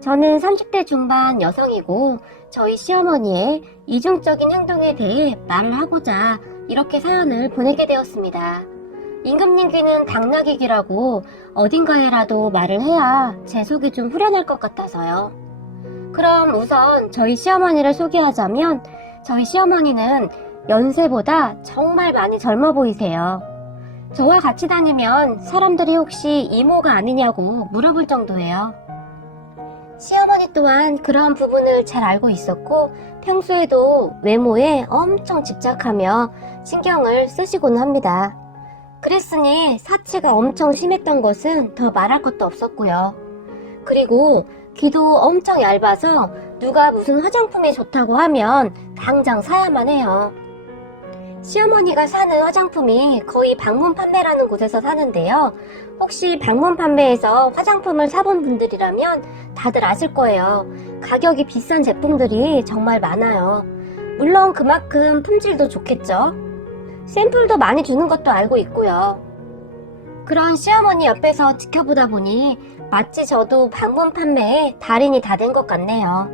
저는 30대 중반 여성이고 저희 시어머니의 이중적인 행동에 대해 말을 하고자 이렇게 사연을 보내게 되었습니다. 임금님 귀는 당나귀 귀라고 어딘가에라도 말을 해야 제 속이 좀 후련할 것 같아서요. 그럼 우선 저희 시어머니를 소개하자면 저희 시어머니는 연세보다 정말 많이 젊어 보이세요. 저와 같이 다니면 사람들이 혹시 이모가 아니냐고 물어볼 정도예요. 시어머니 또한 그러한 부분을 잘 알고 있었고 평소에도 외모에 엄청 집착하며 신경을 쓰시곤 합니다. 그랬으니 사치가 엄청 심했던 것은 더 말할 것도 없었고요. 그리고 귀도 엄청 얇아서 누가 무슨 화장품이 좋다고 하면 당장 사야만 해요. 시어머니가 사는 화장품이 거의 방문 판매라는 곳에서 사는데요. 혹시 방문 판매에서 화장품을 사본 분들이라면 다들 아실 거예요. 가격이 비싼 제품들이 정말 많아요. 물론 그만큼 품질도 좋겠죠. 샘플도 많이 주는 것도 알고 있고요. 그런 시어머니 옆에서 지켜보다 보니 마치 저도 방문 판매에 달인이 다 된 것 같네요.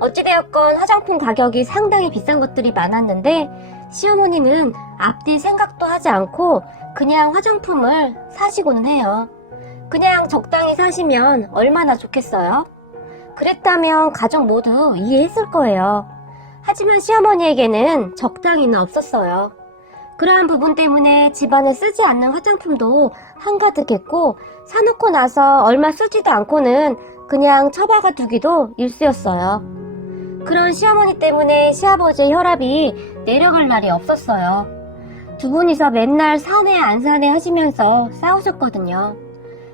어찌되었건 화장품 가격이 상당히 비싼 것들이 많았는데 시어머니는 앞뒤 생각도 하지 않고 그냥 화장품을 사시고는 해요. 그냥 적당히 사시면 얼마나 좋겠어요? 그랬다면 가족 모두 이해했을 거예요. 하지만 시어머니에게는 적당히는 없었어요. 그러한 부분 때문에 집안에 쓰지 않는 화장품도 한가득했고 사놓고 나서 얼마 쓰지도 않고는 그냥 처박아 두기도 일쑤였어요. 그런 시어머니 때문에 시아버지의 혈압이 내려갈 날이 없었어요. 두 분이서 맨날 사내 안 사내 하시면서 싸우셨거든요.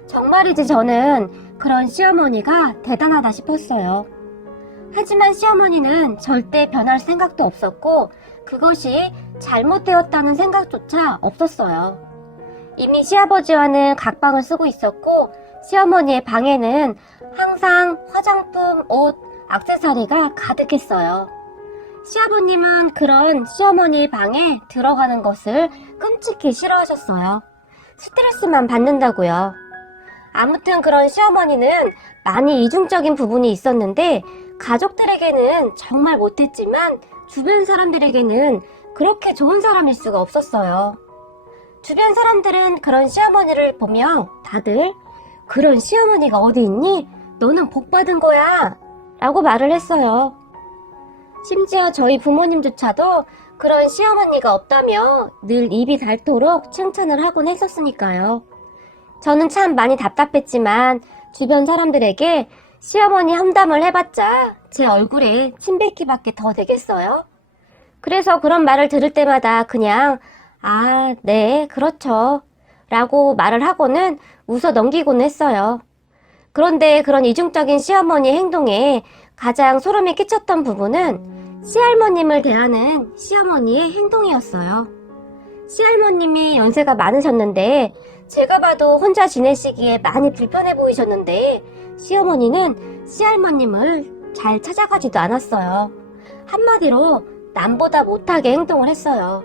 정말이지 저는 그런 시어머니가 대단하다 싶었어요. 하지만 시어머니는 절대 변할 생각도 없었고 그것이 잘못되었다는 생각조차 없었어요. 이미 시아버지와는 각방을 쓰고 있었고 시어머니의 방에는 항상 화장품, 옷, 액세서리가 가득했어요. 시아버님은 그런 시어머니의 방에 들어가는 것을 끔찍히 싫어하셨어요. 스트레스만 받는다고요. 아무튼 그런 시어머니는 많이 이중적인 부분이 있었는데 가족들에게는 정말 못했지만 주변 사람들에게는 그렇게 좋은 사람일 수가 없었어요. 주변 사람들은 그런 시어머니를 보면 다들 그런 시어머니가 어디 있니? 너는 복 받은 거야 라고 말을 했어요. 심지어 저희 부모님조차도 그런 시어머니가 없다며 늘 입이 닳도록 칭찬을 하곤 했었으니까요. 저는 참 많이 답답했지만 주변 사람들에게 시어머니 험담을 해봤자 제 얼굴에 침 뱉기밖에 더 되겠어요? 그래서 그런 말을 들을 때마다 그냥 아, 네, 그렇죠 라고 말을 하고는 웃어 넘기곤 했어요. 그런데 그런 이중적인 시어머니의 행동에 가장 소름이 끼쳤던 부분은 시할머님을 대하는 시어머니의 행동이었어요. 시할머님이 연세가 많으셨는데 제가 봐도 혼자 지내시기에 많이 불편해 보이셨는데 시어머니는 시할머님을 잘 찾아가지도 않았어요. 한마디로 남보다 못하게 행동을 했어요.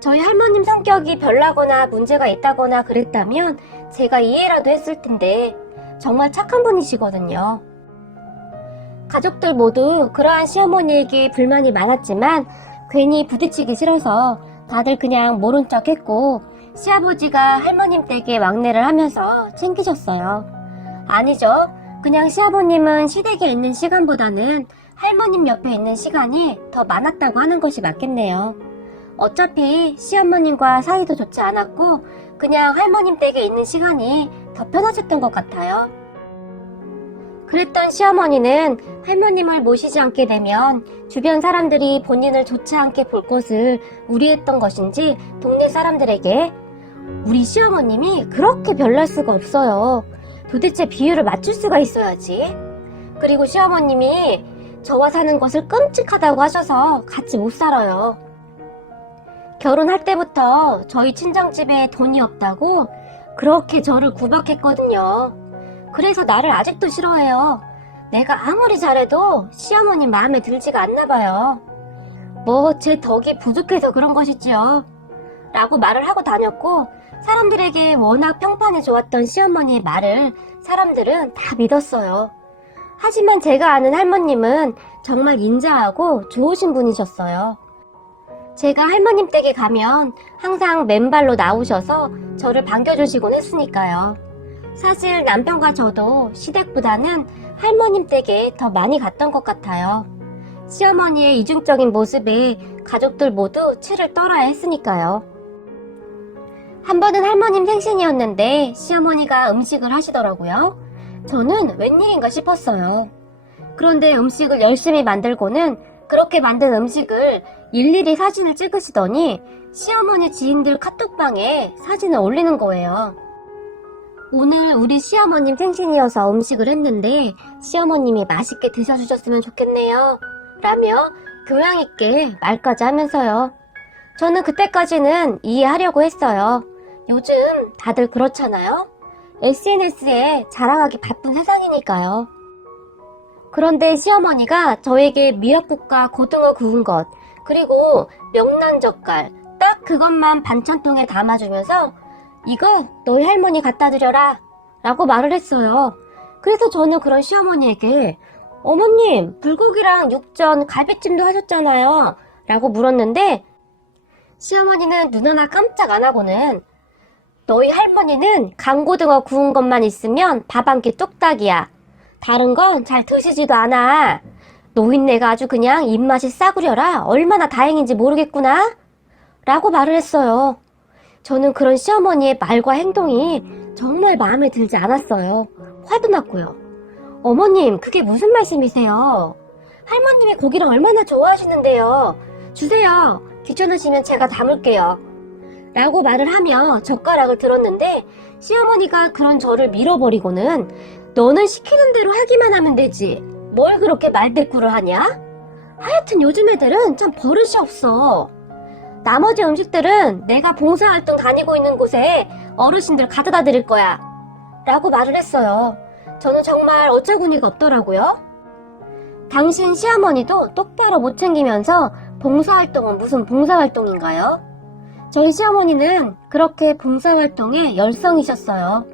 저희 할머님 성격이 별나거나 문제가 있다거나 그랬다면 제가 이해라도 했을 텐데 정말 착한 분이시거든요. 가족들 모두 그러한 시어머니에게 불만이 많았지만 괜히 부딪히기 싫어서 다들 그냥 모른 척 했고 시아버지가 할머님 댁에 왕래를 하면서 챙기셨어요. 아니죠. 그냥 시아버님은 시댁에 있는 시간보다는 할머님 옆에 있는 시간이 더 많았다고 하는 것이 맞겠네요. 어차피 시어머님과 사이도 좋지 않았고 그냥 할머님 댁에 있는 시간이 더 편하셨던 것 같아요. 그랬던 시어머니는 할머님을 모시지 않게 되면 주변 사람들이 본인을 좋지 않게 볼 것을 우려했던 것인지 동네 사람들에게 우리 시어머님이 그렇게 별날 수가 없어요. 도대체 비율을 맞출 수가 있어야지. 그리고 시어머님이 저와 사는 것을 끔찍하다고 하셔서 같이 못 살아요. 결혼할 때부터 저희 친정집에 돈이 없다고 그렇게 저를 구박했거든요. 그래서 나를 아직도 싫어해요. 내가 아무리 잘해도 시어머님 마음에 들지가 않나 봐요. 뭐 제 덕이 부족해서 그런 것이지요. 라고 말을 하고 다녔고 사람들에게 워낙 평판이 좋았던 시어머니의 말을 사람들은 다 믿었어요. 하지만 제가 아는 할머님은 정말 인자하고 좋으신 분이셨어요. 제가 할머님 댁에 가면 항상 맨발로 나오셔서 저를 반겨주시곤 했으니까요. 사실 남편과 저도 시댁보다는 할머님 댁에 더 많이 갔던 것 같아요. 시어머니의 이중적인 모습에 가족들 모두 치를 떨어야 했으니까요. 한 번은 할머님 생신이었는데 시어머니가 음식을 하시더라고요. 저는 웬일인가 싶었어요. 그런데 음식을 열심히 만들고는 그렇게 만든 음식을 일일이 사진을 찍으시더니 시어머니 지인들 카톡방에 사진을 올리는 거예요. 오늘 우리 시어머님 생신이어서 음식을 했는데 시어머님이 맛있게 드셔주셨으면 좋겠네요. 라며 교양 있게 말까지 하면서요. 저는 그때까지는 이해하려고 했어요. 요즘 다들 그렇잖아요. SNS에 자랑하기 바쁜 세상이니까요. 그런데 시어머니가 저에게 미역국과 고등어 구운 것, 그리고 명란젓갈 딱 그것만 반찬통에 담아주면서 이거 너희 할머니 갖다 드려라 라고 말을 했어요. 그래서 저는 그런 시어머니에게 어머님 불고기랑 육전 갈비찜도 하셨잖아요 라고 물었는데 시어머니는 눈 하나 깜짝 안 하고는 너희 할머니는 강고등어 구운 것만 있으면 밥 한 끼 뚝딱이야. 다른 건 잘 드시지도 않아. 노인네가 아주 그냥 입맛이 싸구려라 얼마나 다행인지 모르겠구나 라고 말을 했어요. 저는 그런 시어머니의 말과 행동이 정말 마음에 들지 않았어요. 화도 났고요. 어머님 그게 무슨 말씀이세요? 할머님이 고기를 얼마나 좋아하시는데요. 주세요. 귀찮으시면 제가 담을게요. 라고 말을 하며 젓가락을 들었는데 시어머니가 그런 저를 밀어버리고는 너는 시키는 대로 하기만 하면 되지 뭘 그렇게 말대꾸를 하냐? 하여튼 요즘 애들은 참 버릇이 없어. 나머지 음식들은 내가 봉사활동 다니고 있는 곳에 어르신들 가져다 드릴 거야 라고 말을 했어요. 저는 정말 어처구니가 없더라고요. 당신 시어머니도 똑바로 못 챙기면서 봉사활동은 무슨 봉사활동인가요? 저희 시어머니는 그렇게 봉사활동에 열성이셨어요.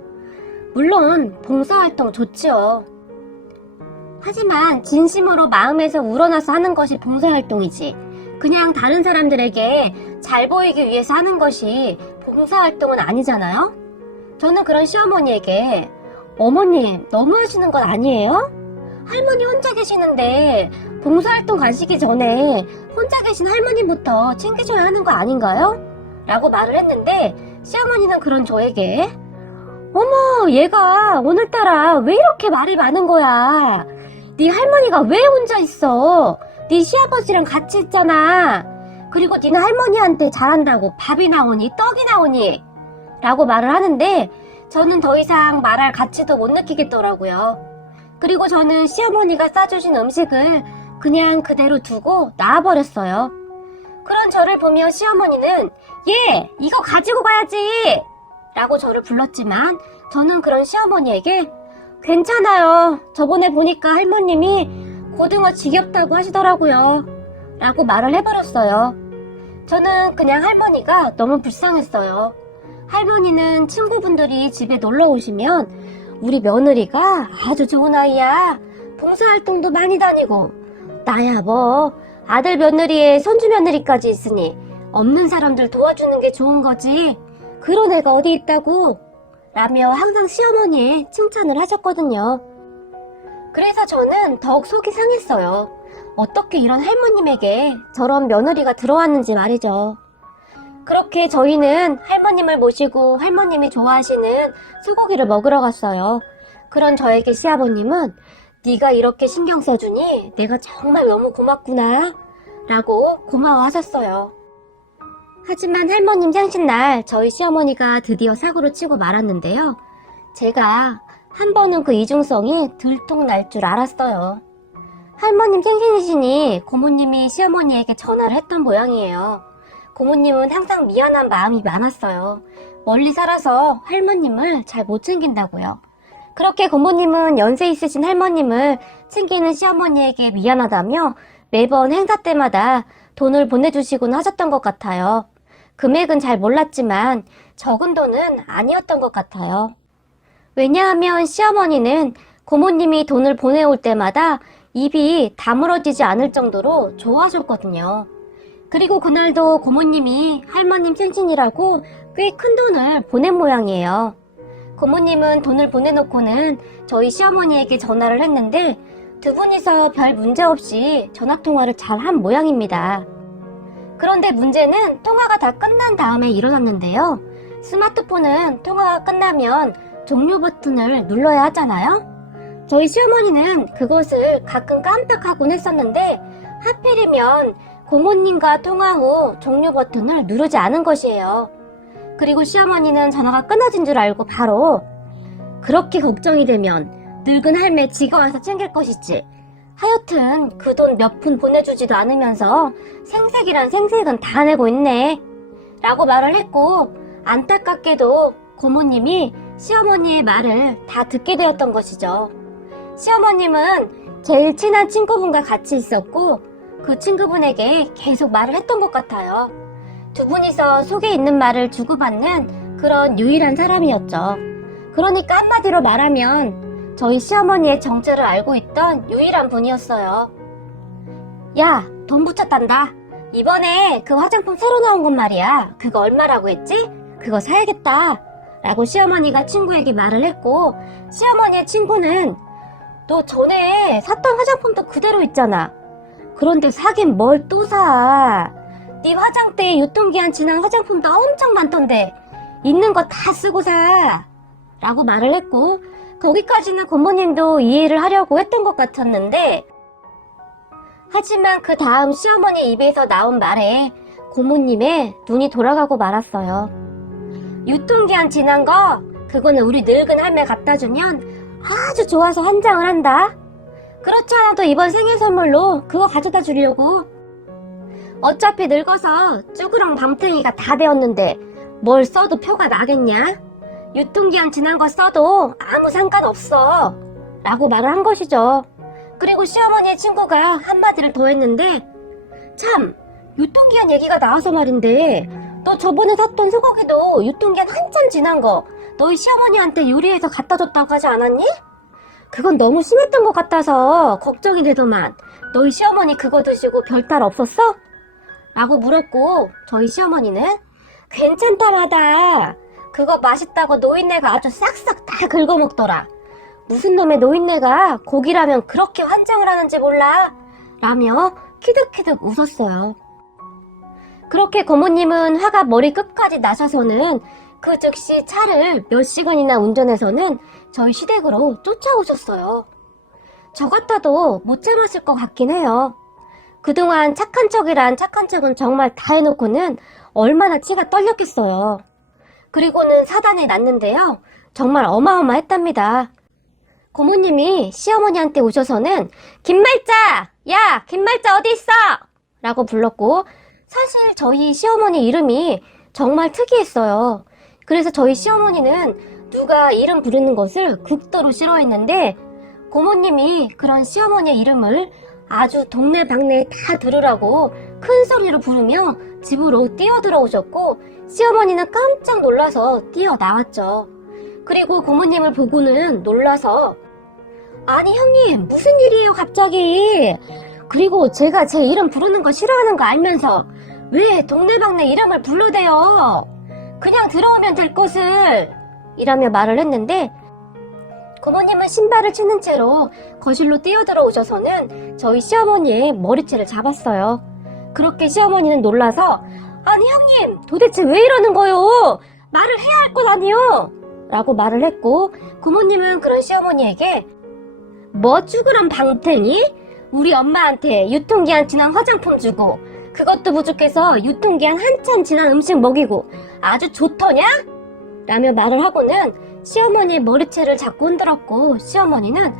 물론 봉사활동 좋지요. 하지만 진심으로 마음에서 우러나서 하는 것이 봉사활동이지 그냥 다른 사람들에게 잘 보이기 위해서 하는 것이 봉사활동은 아니잖아요? 저는 그런 시어머니에게 어머님 너무하시는 건 아니에요? 할머니 혼자 계시는데 봉사활동 가시기 전에 혼자 계신 할머님부터 챙겨줘야 하는 거 아닌가요? 라고 말을 했는데 시어머니는 그런 저에게 어머 얘가 오늘따라 왜 이렇게 말이 많은 거야. 네 할머니가 왜 혼자 있어. 네 시아버지랑 같이 있잖아. 그리고 니는 할머니한테 잘한다고 밥이 나오니 떡이 나오니 라고 말을 하는데 저는 더 이상 말할 가치도 못 느끼겠더라고요. 그리고 저는 시어머니가 싸주신 음식을 그냥 그대로 두고 나와버렸어요. 그런 저를 보며 시어머니는 얘 이거 가지고 가야지 라고 저를 불렀지만 저는 그런 시어머니에게 괜찮아요. 저번에 보니까 할머님이 고등어 지겹다고 하시더라고요 라고 말을 해버렸어요. 저는 그냥 할머니가 너무 불쌍했어요. 할머니는 친구분들이 집에 놀러 오시면 우리 며느리가 아주 좋은 아이야. 봉사활동도 많이 다니고 나야 뭐 아들 며느리에 손주 며느리까지 있으니 없는 사람들 도와주는 게 좋은 거지. 그런 애가 어디 있다고 라며 항상 시어머니의 칭찬을 하셨거든요. 그래서 저는 더욱 속이 상했어요. 어떻게 이런 할머님에게 저런 며느리가 들어왔는지 말이죠. 그렇게 저희는 할머님을 모시고 할머님이 좋아하시는 소고기를 먹으러 갔어요. 그런 저에게 시아버님은 네가 이렇게 신경 써주니 내가 정말 너무 고맙구나 라고 고마워하셨어요. 하지만 할머님 생신날 저희 시어머니가 드디어 사고를 치고 말았는데요. 제가 한 번은 그 이중성이 들통날 줄 알았어요. 할머님 생신이시니 고모님이 시어머니에게 전화를 했던 모양이에요. 고모님은 항상 미안한 마음이 많았어요. 멀리 살아서 할머님을 잘 못 챙긴다고요. 그렇게 고모님은 연세 있으신 할머님을 챙기는 시어머니에게 미안하다며 매번 행사 때마다 돈을 보내주시곤 하셨던 것 같아요. 금액은 잘 몰랐지만 적은 돈은 아니었던 것 같아요. 왜냐하면 시어머니는 고모님이 돈을 보내올 때마다 입이 다물어지지 않을 정도로 좋아하셨거든요. 그리고 그날도 고모님이 할머님 생신이라고 꽤 큰 돈을 보낸 모양이에요. 고모님은 돈을 보내놓고는 저희 시어머니에게 전화를 했는데 두 분이서 별 문제 없이 전화통화를 잘 한 모양입니다. 그런데 문제는 통화가 다 끝난 다음에 일어났는데요. 스마트폰은 통화가 끝나면 종료 버튼을 눌러야 하잖아요. 저희 시어머니는 그것을 가끔 깜빡하곤 했었는데 하필이면 고모님과 통화 후 종료 버튼을 누르지 않은 것이에요. 그리고 시어머니는 전화가 끊어진 줄 알고 바로 그렇게 걱정이 되면 늙은 할매 지가 와서 챙길 것이지. 하여튼 그 돈 몇 푼 보내주지도 않으면서 생색이란 생색은 다 내고 있네. 라고 말을 했고 안타깝게도 고모님이 시어머니의 말을 다 듣게 되었던 것이죠. 시어머님은 제일 친한 친구분과 같이 있었고 그 친구분에게 계속 말을 했던 것 같아요. 두 분이서 속에 있는 말을 주고받는 그런 유일한 사람이었죠. 그러니까 한마디로 말하면 저희 시어머니의 정체를 알고 있던 유일한 분이었어요. 야, 돈 붙였단다. 이번에 그 화장품 새로 나온 건 말이야. 그거 얼마라고 했지? 그거 사야겠다. 라고 시어머니가 친구에게 말을 했고 시어머니의 친구는 너 전에 샀던 화장품도 그대로 있잖아. 그런데 사긴 뭘 또 사. 네 화장대에 유통기한 지난 화장품도 엄청 많던데 있는 거 다 쓰고 사. 라고 말을 했고 거기까지는 고모님도 이해를 하려고 했던 것 같았는데 하지만 그 다음 시어머니 입에서 나온 말에 고모님의 눈이 돌아가고 말았어요. 유통기한 지난 거 그거는 우리 늙은 할매 갖다 주면 아주 좋아서 환장을 한다. 그렇지 않아도 이번 생일 선물로 그거 가져다 주려고. 어차피 늙어서 쭈그랑 밤탱이가 다 되었는데 뭘 써도 표가 나겠냐? 유통기한 지난 거 써도 아무 상관없어. 라고 말을 한 것이죠. 그리고 시어머니의 친구가 한마디를 더 했는데 참, 유통기한 얘기가 나와서 말인데 너 저번에 샀던 소고기도 유통기한 한참 지난 거 너희 시어머니한테 요리해서 갖다 줬다고 하지 않았니? 그건 너무 심했던 것 같아서 걱정이 되더만 너희 시어머니 그거 드시고 별탈 없었어? 라고 물었고 저희 시어머니는 괜찮다마다 그거 맛있다고 노인네가 아주 싹싹 다 긁어먹더라. 무슨 놈의 노인네가 고기라면 그렇게 환장을 하는지 몰라 라며 키득키득 웃었어요. 그렇게 고모님은 화가 머리 끝까지 나셔서는 그 즉시 차를 몇 시간이나 운전해서는 저희 시댁으로 쫓아오셨어요. 저 같아도 못 참았을 것 같긴 해요. 그동안 착한 척이란 착한 척은 정말 다 해놓고는 얼마나 치가 떨렸겠어요. 그리고는 사단이 났는데요. 정말 어마어마했답니다. 고모님이 시어머니한테 오셔서는 김말자! 야! 김말자 어디 있어? 라고 불렀고 사실 저희 시어머니 이름이 정말 특이했어요. 그래서 저희 시어머니는 누가 이름 부르는 것을 극도로 싫어했는데 고모님이 그런 시어머니의 이름을 아주 동네방네 다 들으라고 큰 소리로 부르며 집으로 뛰어들어오셨고 시어머니는 깜짝 놀라서 뛰어나왔죠. 그리고 고모님을 보고는 놀라서 아니 형님 무슨 일이에요 갑자기. 그리고 제가 제 이름 부르는 거 싫어하는 거 알면서 왜 동네방네 이름을 불러대요. 그냥 들어오면 될 것을 이라며 말을 했는데 고모님은 신발을 신은 채로 거실로 뛰어들어 오셔서는 저희 시어머니의 머리채를 잡았어요. 그렇게 시어머니는 놀라서 아니 형님 도대체 왜 이러는 거요? 말을 해야 할 것 아니요? 라고 말을 했고 고모님은 그런 시어머니에게 뭐 쭈그런 방탱이? 우리 엄마한테 유통기한 지난 화장품 주고 그것도 부족해서 유통기한 한참 지난 음식 먹이고 아주 좋더냐? 라며 말을 하고는 시어머니의 머리채를 잡고 흔들었고 시어머니는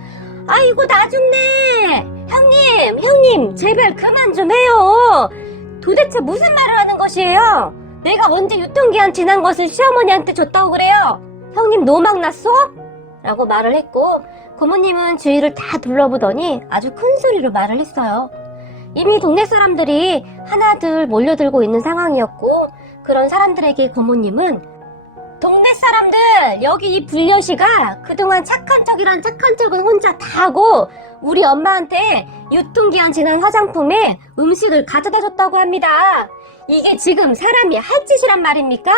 아이고 나 죽네. 형님 제발 그만 좀 해요. 도대체 무슨 말을 하는 것이에요? 내가 언제 유통기한 지난 것을 시어머니한테 줬다고 그래요? 형님 노망 났어? 라고 말을 했고 고모님은 주위를 다 둘러보더니 아주 큰 소리로 말을 했어요. 이미 동네 사람들이 하나둘 몰려들고 있는 상황이었고 그런 사람들에게 고모님은 동네 사람들, 여기 이 불려시가 그동안 착한 척이란 착한 척은 혼자 다 하고 우리 엄마한테 유통기한 지난 화장품에 음식을 가져다 줬다고 합니다. 이게 지금 사람이 할 짓이란 말입니까?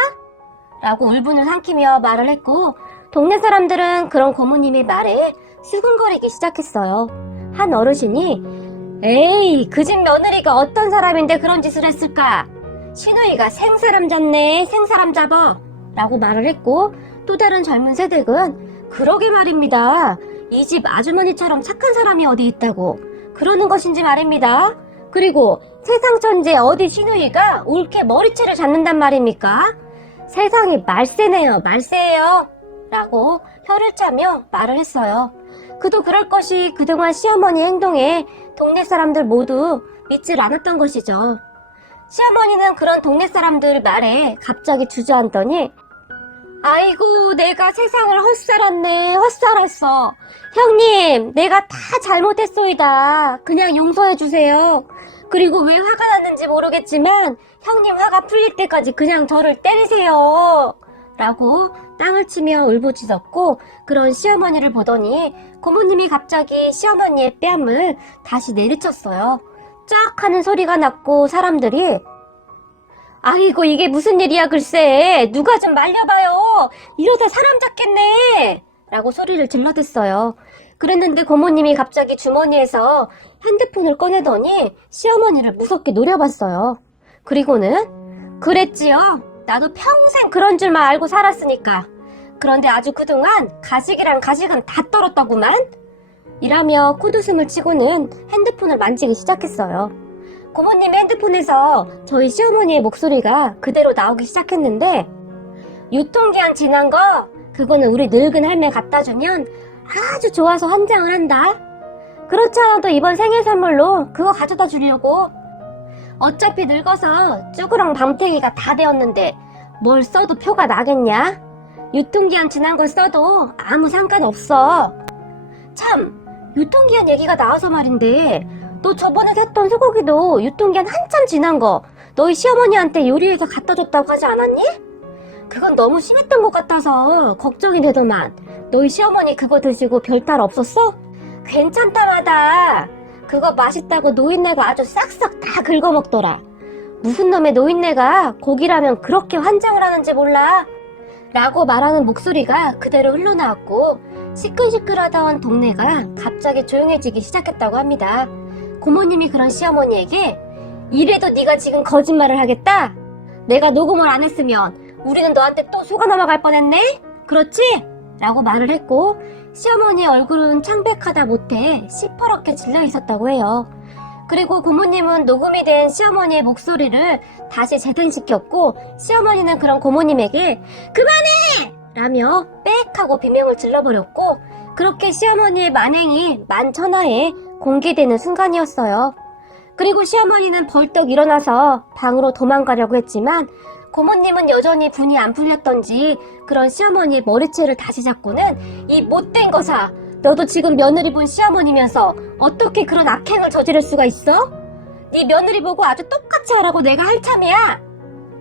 라고 울분을 삼키며 말을 했고, 동네 사람들은 그런 고모님의 말에 수근거리기 시작했어요. 한 어르신이 에이, 그 집 며느리가 어떤 사람인데 그런 짓을 했을까? 시누이가 생사람 잡네, 생사람 잡아 라고 말을 했고, 또 다른 젊은 세댁은 그러게 말입니다. 이 집 아주머니처럼 착한 사람이 어디 있다고 그러는 것인지 말입니다. 그리고 세상 천지에 어디 시누이가 옳게 머리채를 잡는단 말입니까? 세상이 말세네요, 말세예요 라고 혀를 짜며 말을 했어요. 그도 그럴 것이 그동안 시어머니 행동에 동네 사람들 모두 믿질 않았던 것이죠. 시어머니는 그런 동네 사람들 말에 갑자기 주저앉더니 아이고, 내가 세상을 헛살았네, 헛살았어. 형님, 내가 다 잘못했소이다. 그냥 용서해주세요. 그리고 왜 화가 났는지 모르겠지만 형님 화가 풀릴 때까지 그냥 저를 때리세요. 라고 땅을 치며 울부짖었고, 그런 시어머니를 보더니 고모님이 갑자기 시어머니의 뺨을 다시 내리쳤어요. 쫙 하는 소리가 났고 사람들이 아이고, 이게 무슨 일이야 글쎄, 누가 좀 말려봐요. 이러다 사람 잡겠네 라고 소리를 질러댔어요. 그랬는데 고모님이 갑자기 주머니에서 핸드폰을 꺼내더니 시어머니를 무섭게 노려봤어요. 그리고는 그랬지요. 나도 평생 그런 줄만 알고 살았으니까. 그런데 아주 그동안 가식이랑 가식은 다 떨었다구만. 이라며 콧웃음을 치고는 핸드폰을 만지기 시작했어요. 고모님의 핸드폰에서 저희 시어머니의 목소리가 그대로 나오기 시작했는데, 유통기한 지난 거 그거는 우리 늙은 할매 갖다 주면 아주 좋아서 환장을 한다. 그렇지 않아도 이번 생일 선물로 그거 가져다 주려고. 어차피 늙어서 쭈그랑 밤탱이가 다 되었는데 뭘 써도 표가 나겠냐? 유통기한 지난 걸 써도 아무 상관없어. 참, 유통기한 얘기가 나와서 말인데, 너 저번에 샀던 소고기도 유통기한 한참 지난 거 너희 시어머니한테 요리해서 갖다 줬다고 하지 않았니? 그건 너무 심했던 것 같아서 걱정이 되더만. 너희 시어머니 그거 드시고 별탈 없었어? 괜찮다마다. 그거 맛있다고 노인네가 아주 싹싹 다 긁어먹더라. 무슨 놈의 노인네가 고기라면 그렇게 환장을 하는지 몰라. 라고 말하는 목소리가 그대로 흘러나왔고, 시끌시끌하던 동네가 갑자기 조용해지기 시작했다고 합니다. 고모님이 그런 시어머니에게 이래도 네가 지금 거짓말을 하겠다? 내가 녹음을 안 했으면 우리는 너한테 또 속아 넘어갈 뻔했네? 그렇지? 라고 말을 했고, 시어머니의 얼굴은 창백하다 못해 시퍼렇게 질려 있었다고 해요. 그리고 고모님은 녹음이 된 시어머니의 목소리를 다시 재생시켰고, 시어머니는 그런 고모님에게 그만해! 라며 빽 하고 비명을 질러버렸고, 그렇게 시어머니의 만행이 만천하에 공개되는 순간이었어요. 그리고 시어머니는 벌떡 일어나서 방으로 도망가려고 했지만 고모님은 여전히 분이 안 풀렸던지 그런 시어머니의 머리채를 다시 잡고는 이 못된 거사, 너도 지금 며느리 본 시어머니면서 어떻게 그런 악행을 저지를 수가 있어? 네 며느리 보고 아주 똑같이 하라고 내가 할 참이야!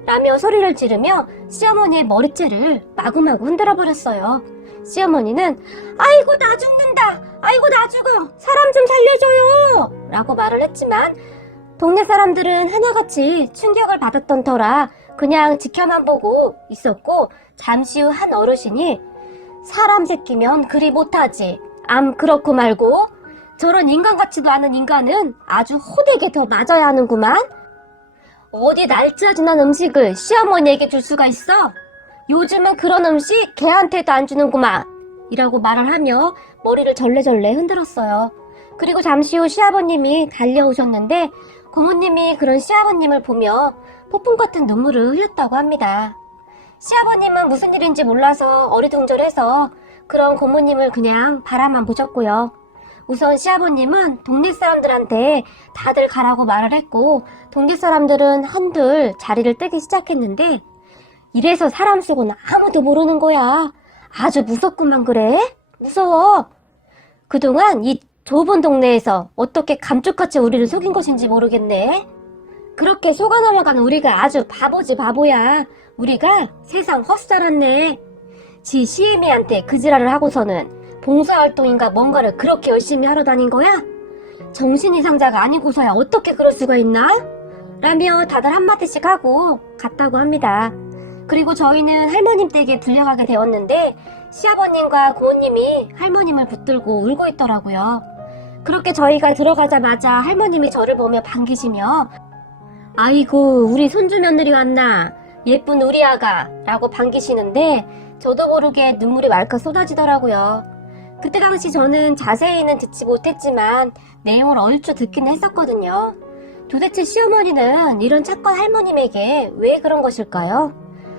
라며 소리를 지르며 시어머니의 머리채를 마구마구 흔들어 버렸어요. 시어머니는 아이고 나 죽는다, 아이고 나 죽어, 사람 좀 살려줘요 라고 말을 했지만 동네 사람들은 하나같이 충격을 받았던 터라 그냥 지켜만 보고 있었고, 잠시 후 한 어르신이 사람 새끼면 그리 못하지, 암 그렇고 말고 저런 인간 같지도 않은 인간은 아주 호되게 더 맞아야 하는구만. 어디 날짜 지난 음식을 시어머니에게 줄 수가 있어? 요즘은 그런 음식 개한테도 안 주는구만 이라고 말을 하며 머리를 절레절레 흔들었어요. 그리고 잠시 후 시아버님이 달려오셨는데 고모님이 그런 시아버님을 보며 폭풍 같은 눈물을 흘렸다고 합니다. 시아버님은 무슨 일인지 몰라서 어리둥절해서 그런 고모님을 그냥 바라만 보셨고요. 우선 시아버님은 동네 사람들한테 다들 가라고 말을 했고, 동네 사람들은 한둘 자리를 뜨기 시작했는데, 이래서 사람 속은 아무도 모르는 거야. 아주 무섭구만. 그래? 무서워. 그동안 이 좁은 동네에서 어떻게 감쪽같이 우리를 속인 것인지 모르겠네. 그렇게 속아 넘어간 우리가 아주 바보지 바보야. 우리가 세상 헛살았네. 지 시애미한테 그 지랄을 하고서는 봉사활동인가 뭔가를 그렇게 열심히 하러 다닌 거야? 정신이상자가 아니고서야 어떻게 그럴 수가 있나? 라며 다들 한마디씩 하고 갔다고 합니다. 그리고 저희는 할머님 댁에 들려가게 되었는데 시아버님과 고모님이 할머님을 붙들고 울고 있더라고요. 그렇게 저희가 들어가자마자 할머님이 저를 보며 반기시며 아이고 우리 손주 며느리 왔나? 예쁜 우리 아가 라고 반기시는데 저도 모르게 눈물이 왈칵 쏟아지더라고요. 그때 당시 저는 자세히는 듣지 못했지만 내용을 얼추 듣기는 했었거든요. 도대체 시어머니는 이런 착한 할머님에게 왜 그런 것일까요?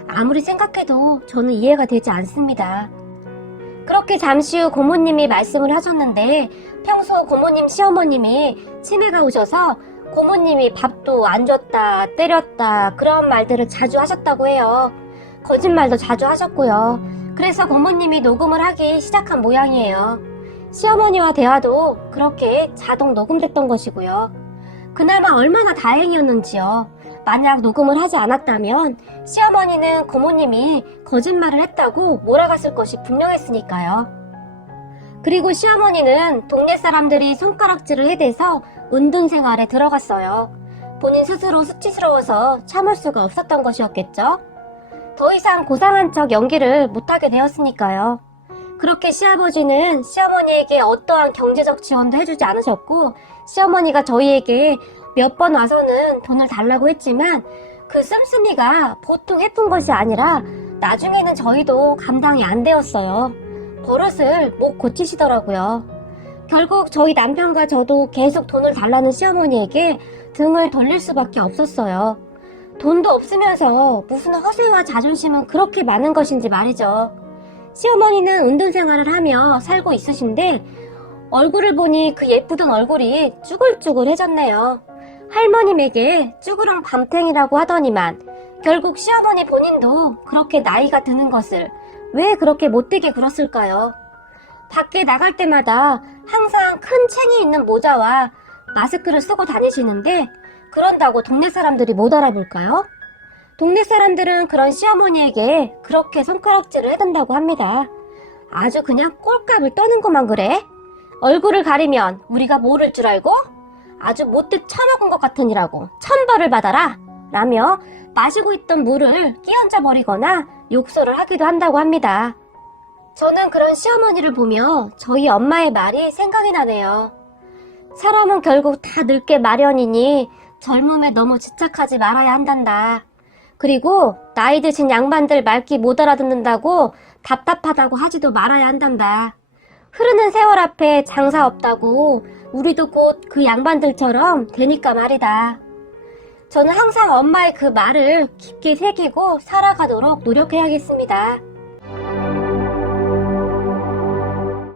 아무리 생각해도 저는 이해가 되지 않습니다. 그렇게 잠시 후 고모님이 말씀을 하셨는데 평소 고모님 시어머님이 치매가 오셔서 고모님이 밥도 안 줬다 때렸다 그런 말들을 자주 하셨다고 해요. 거짓말도 자주 하셨고요. 그래서 고모님이 녹음을 하기 시작한 모양이에요. 시어머니와 대화도 그렇게 자동 녹음됐던 것이고요. 그날만 얼마나 다행이었는지요. 만약 녹음을 하지 않았다면 시어머니는 고모님이 거짓말을 했다고 몰아갔을 것이 분명했으니까요. 그리고 시어머니는 동네 사람들이 손가락질을 해대서 은둔 생활에 들어갔어요. 본인 스스로 수치스러워서 참을 수가 없었던 것이었겠죠. 더 이상 고상한 척 연기를 못하게 되었으니까요. 그렇게 시아버지는 시어머니에게 어떠한 경제적 지원도 해주지 않으셨고 시어머니가 저희에게 몇 번 와서는 돈을 달라고 했지만 그 씀씀이가 보통 해픈 것이 아니라 나중에는 저희도 감당이 안 되었어요. 버릇을 못 고치시더라고요. 결국 저희 남편과 저도 계속 돈을 달라는 시어머니에게 등을 돌릴 수밖에 없었어요. 돈도 없으면서 무슨 허세와 자존심은 그렇게 많은 것인지 말이죠. 시어머니는 은둔 생활을 하며 살고 있으신데 얼굴을 보니 그 예쁘던 얼굴이 쭈글쭈글해졌네요. 할머님에게 쭈그렁 밤탱이라고 하더니만 결국 시어머니 본인도 그렇게 나이가 드는 것을 왜 그렇게 못되게 굴었을까요? 밖에 나갈 때마다 항상 큰 챙이 있는 모자와 마스크를 쓰고 다니시는데 그런다고 동네 사람들이 못 알아볼까요? 동네 사람들은 그런 시어머니에게 그렇게 손가락질을 해댄다고 합니다. 아주 그냥 꼴값을 떠는 것만 그래? 얼굴을 가리면 우리가 모를 줄 알고? 아주 못돼 처먹은 것 같으니라고 천벌을 받아라! 라며 마시고 있던 물을 끼얹어 버리거나 욕설을 하기도 한다고 합니다. 저는 그런 시어머니를 보며 저희 엄마의 말이 생각이 나네요. 사람은 결국 다 늙게 마련이니 젊음에 너무 집착하지 말아야 한단다. 그리고 나이 드신 양반들 말귀 못 알아듣는다고 답답하다고 하지도 말아야 한단다. 흐르는 세월 앞에 장사 없다고 우리도 곧 그 양반들처럼 되니까 말이다. 저는 항상 엄마의 그 말을 깊게 새기고 살아가도록 노력해야겠습니다.